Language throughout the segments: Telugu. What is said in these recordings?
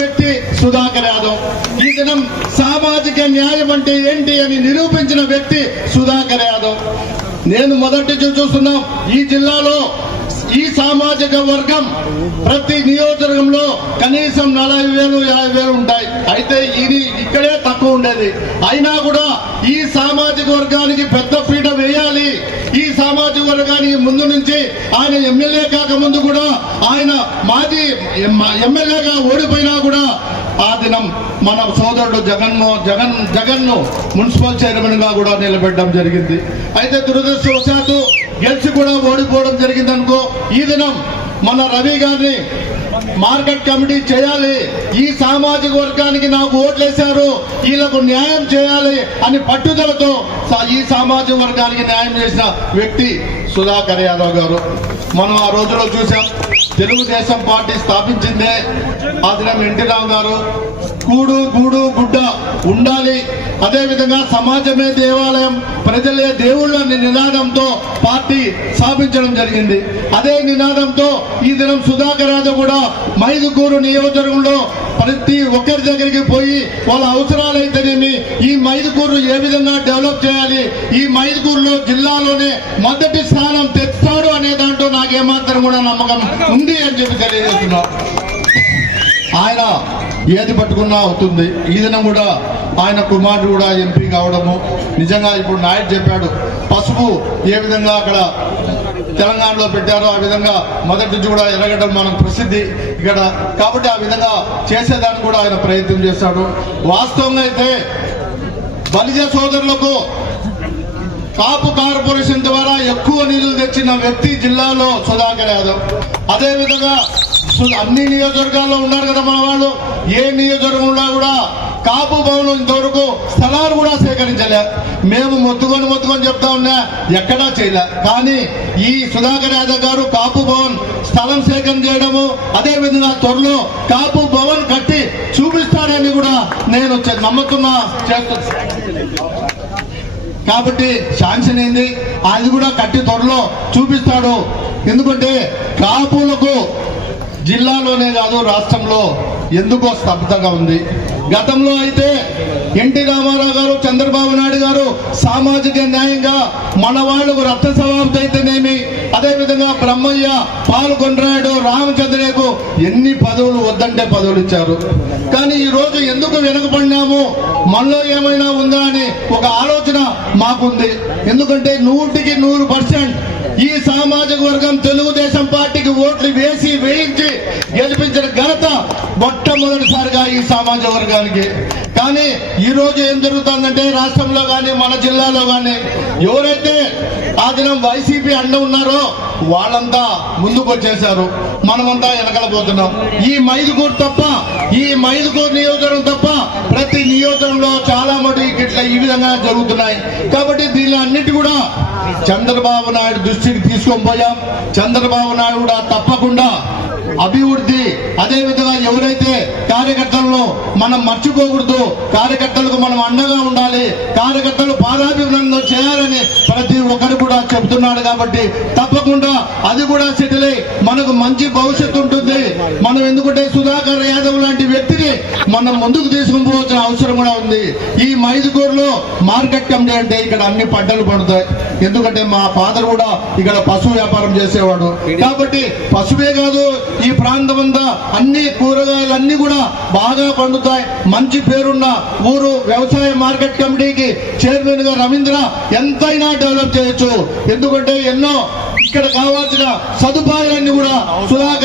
వ్యక్తి సుధాకర్ యాదవ్. ఈ దినం సామాజిక న్యాయం అంటే ఏంటి అని నిరూపించిన వ్యక్తి సుధాకర్ యాదవ్. నేను మొదటి చూస్తున్నాం ఈ జిల్లాలో ఈ సామాజిక వర్గం ప్రతి నియోజకవర్గంలో కనీసం నలభై వేలు యాభై వేలు ఉంటాయి. అయితే ఇది ఇక్కడే తక్కువ ఉండేది. అయినా కూడా ఈ సామాజిక వర్గానికి పెద్ద పీట గారు కానీ ముందు నుంచి ఆయన ఎమ్మెల్యే కాక ముందు కూడా ఆయన మాజీ ఎమ్మెల్యేగా ఓడిపోయినా కూడా ఆ దినం మన సోదరుడు జగన్ను జగన్ జగన్ను మున్సిపల్ చైర్మన్గా కూడా నిలబెట్టడం జరిగింది. అయితే దురదృష్టవశాత్తు గెలిచి కూడా ఓడిపోవడం జరిగింది అనుకో ఈ దినం మన రవి గారిని మార్కెట్ కమిటీ చేయాలి. ఈ సామాజిక వర్గానికి నాకు ఓట్లేశారు. వీళ్ళకు న్యాయం చేయాలి అని పట్టుదలతో ఈ సామాజిక వర్గానికి న్యాయం చేసిన వ్యక్తి సుధాకర్ యాదవ్ గారు. మనం ఆ రోజులో చూసాం తెలుగుదేశం పార్టీ స్థాపించిందే ఆదిరం ఎన్టీ రావు గారు. కూడు గూడు గుడ్డ ఉండాలి. అదేవిధంగా సమాజమే దేవాలయం ప్రజలే దేవుళ్ళు అనే నినాదంతో పార్టీ స్థాపించడం జరిగింది. అదే నినాదంతో ఈ దినం సుధాకర్ రాజు కూడా మైదుకూరు నియోజకవర్గంలో ప్రతి ఒక్కరి దగ్గరికి పోయి వాళ్ళ అవసరాలైతేనేమి ఈ మైదుకూరు ఏ విధంగా డెవలప్ చేయాలి? ఈ మైదుకూరులో జిల్లాలోనే మొదటి స్థానం తెస్తాడు అనే దాంట్లో నాకేమాత్రం కూడా నమ్మకం ఉంది అని చెప్పి తెలియజేస్తున్నా ఆయన ఏది పట్టుకున్నా అవుతుంది. ఈ దినం కూడా ఆయన కుమారుడు కూడా ఎంపీ కావడము. నిజంగా ఇప్పుడు నాయుడు చెప్పాడు పసుపు ఏ విధంగా అక్కడ తెలంగాణలో పెట్టారో ఆ విధంగా మొదటి నుంచి కూడా ఎరగడం మనం ప్రసిద్ధి ఇక్కడ. కాబట్టి ఆ విధంగా చేసేదానికి కూడా ఆయన ప్రయత్నం చేశాడు. వాస్తవంగా అయితే బలిజ సోదరులకు కాపు కార్పొరేషన్ ద్వారా ఎక్కువ నిధులు తెచ్చిన వ్యక్తి జిల్లాలో సుధాకర్ యాదవ్. అదేవిధంగా అన్ని నియోజకవర్గాల్లో ఉన్నారు కదా మన వాళ్ళు. ఏ నియోజకవర్గంలో కూడా కాపు భవనం ఇంతవరకు స్థలాలు కూడా సేకరించలే. మేము మొత్తుకొని మొత్తుకొని చెప్తా ఉన్నా ఎక్కడా చేయలే. కానీ ఈ సుధాకర్ యాదవ్ గారు కాపు భవన్ స్థలం సేకరణ చేయడము అదేవిధంగా త్వరలో కాపు భవన్ కట్టి చూపిస్తాడని కూడా నేను నమ్ముతున్నా. చేస్తున్నా కాబట్టి శాంక్షన్ అయింది. అది కూడా కట్టి త్వరలో చూపిస్తాడు. ఎందుకంటే కాపులకు జిల్లాలోనే కాదు రాష్ట్రంలో ఎందుకో స్తబ్దగా ఉంది. గతంలో అయితే ఎన్టీ రామారావు గారు చంద్రబాబు నాయుడు గారు సామాజిక న్యాయంగా మన వాళ్ళకు రక్త సమాప్తి అయితేనేమి అదేవిధంగా బ్రహ్మయ్య పాల్గొండ్రాయుడు రామచంద్రయ్యకు ఎన్ని పదవులు వద్దంటే పదవులు ఇచ్చారు. కానీ ఈ రోజు ఎందుకు వెనుకబడినాము? మనలో ఏమైనా ఉందా అని ఒక ఆలోచన మాకుంది. ఎందుకంటే నూటికి నూరు పర్సెంట్ ఈ సామాజిక వర్గం తెలుగుదేశం పార్టీకి ఓట్లు వేసి వేయించి గెలిపించిన ఘనత మొట్టమొదటిసారిగా ఈ సామాజిక వర్గానికి. కానీ ఈ రోజు ఏం జరుగుతుందంటే రాష్ట్రంలో కానీ మన జిల్లాలో కానీ ఎవరైతే ఆ దినం వైసీపీ అండ ఉన్నారో వాళ్ళంతా ముందుకు వచ్చేసారు మనమంతా వెనకల పోతున్నాం. ఈ మైదుకూరు తప్ప ఈ మైదుకూరు నియోజకవర్గం తప్ప ప్రతి నియోజకవర్గంలో చాలా మటు ఇట్లా ఈ విధంగా జరుగుతున్నాయి. కాబట్టి దీని అన్నిటి కూడా చంద్రబాబు నాయుడు దృష్టికి తీసుకొని పోయాం. చంద్రబాబు నాయుడు కూడా తప్పకుండా అభివృద్ధి అదే విధంగా ఎవరైతే కార్యకర్తలను మనం మర్చిపోకూడదు కార్యకర్తలకు మనం అండగా ఉండాలి కార్యకర్తలు పాదాభివందనం చేయాలని ప్రతి ఒక్కరు కూడా చెబుతున్నాడు కాబట్టి తప్పకుండా అది కూడా సెటిల్ అయి మనకు మంచి భవిష్యత్తు ఉంటుంది. మనం ఎందుకంటే సుధాకర్ యాదవ్ లాంటి వ్యక్తిని మనం ముందుకు తీసుకుపోవాల్సిన అవసరం కూడా ఉంది. ఈ మైదుకూరులో మార్కెట్ కమిటీ అంటే ఇక్కడ అన్ని పంటలు పండుతాయి. ఎందుకంటే మా ఫాదర్ కూడా ఇక్కడ పశు వ్యాపారం చేసేవాడు. కాబట్టి పశువే కాదు ఈ ప్రాంతం అంతా అన్ని కూరగాయలు అన్ని కూడా బాగా పండుతాయి. మంచి పేరున్న ఊరు వ్యవసాయ మార్కెట్ కమిటీకి చైర్మన్గా రవీంద్ర ఎంతైనా డెవలప్ చేయొచ్చు. ఎందుకంటే ఎన్నో ఇక్కడ కావాల్సిన సదుపాయాలన్నీ కూడా సుధాకర్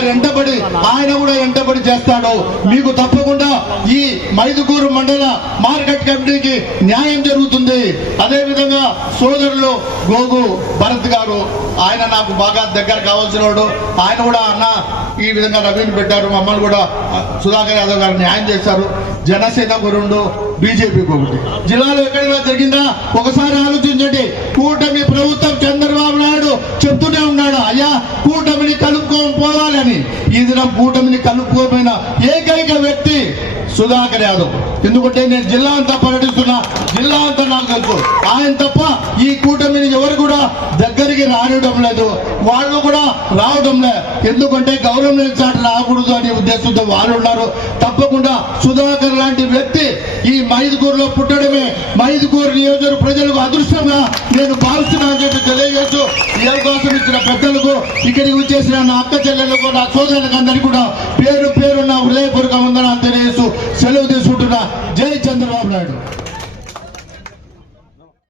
గారు ఎంటబడి ఆయన కూడా ఎంటబడి చేస్తాడు మీకు తప్పకుండా ఈ మైదుకూరు మండల మార్కెట్ కమిటీకి న్యాయం జరుగుతుంది. అదే విధంగా సోదరులు గోగు భరత్ గారు ఆయన నాకు బాగా దగ్గర కావాల్సిన వాడు. ఆయన కూడా అన్న ఈ విధంగా రవిని పెట్టారు. మమ్మల్ని కూడా సుధాకర్ యాదవ్ గారు న్యాయం చేశారు. జనసేన రెండు బీజేపీకి ఒకటి. జిల్లాలో ఎక్కడైనా జరిగిందా? ఒకసారి ఆలోచించండి. కూటమి ప్రభుత్వం చంద్రబాబు నాయుడు చెప్తూనే ఉన్నాడు. అయ్యా కూటమిని కలుపుకొని పోవాలని ఈ దినం కూటమిని కలుపుకోపోయిన ఏకైక వ్యక్తి సుధాకర్ యాదవ్. ఎందుకంటే నేను జిల్లా అంతా పర్యటిస్తున్నా. జిల్లా అంతా నాకు తెలుసు. ఆయన తప్ప ఈ కూటమిని ఎవరు కూడా దగ్గరికి రానివ్వడం లేదు. వాళ్ళు కూడా రావడం లే. ఎందుకంటే గౌరవం లేని రాకూడదు అనే ఉద్దేశంతో వాళ్ళు ఉన్నారు. తప్పకుండా సుధాకర్ లాంటి వ్యక్తి ఈ మైదుకూరులో పుట్టడమే. మైదుకూరు నియోజక ప్రజలకు అదృష్టంగా నేను భావిస్తున్నాను చెప్పి తెలియజేస్తూ ఈ అవకాశం ఇచ్చిన పెద్దలకు ఇక్కడికి వచ్చేసిన నా అక్క చెల్లెలకు నా సోదరులకు అందరికీ కూడా పేరు పేరు నా హృదయపూర్వక వందనాలు తెలియజేస్తూ సెలవు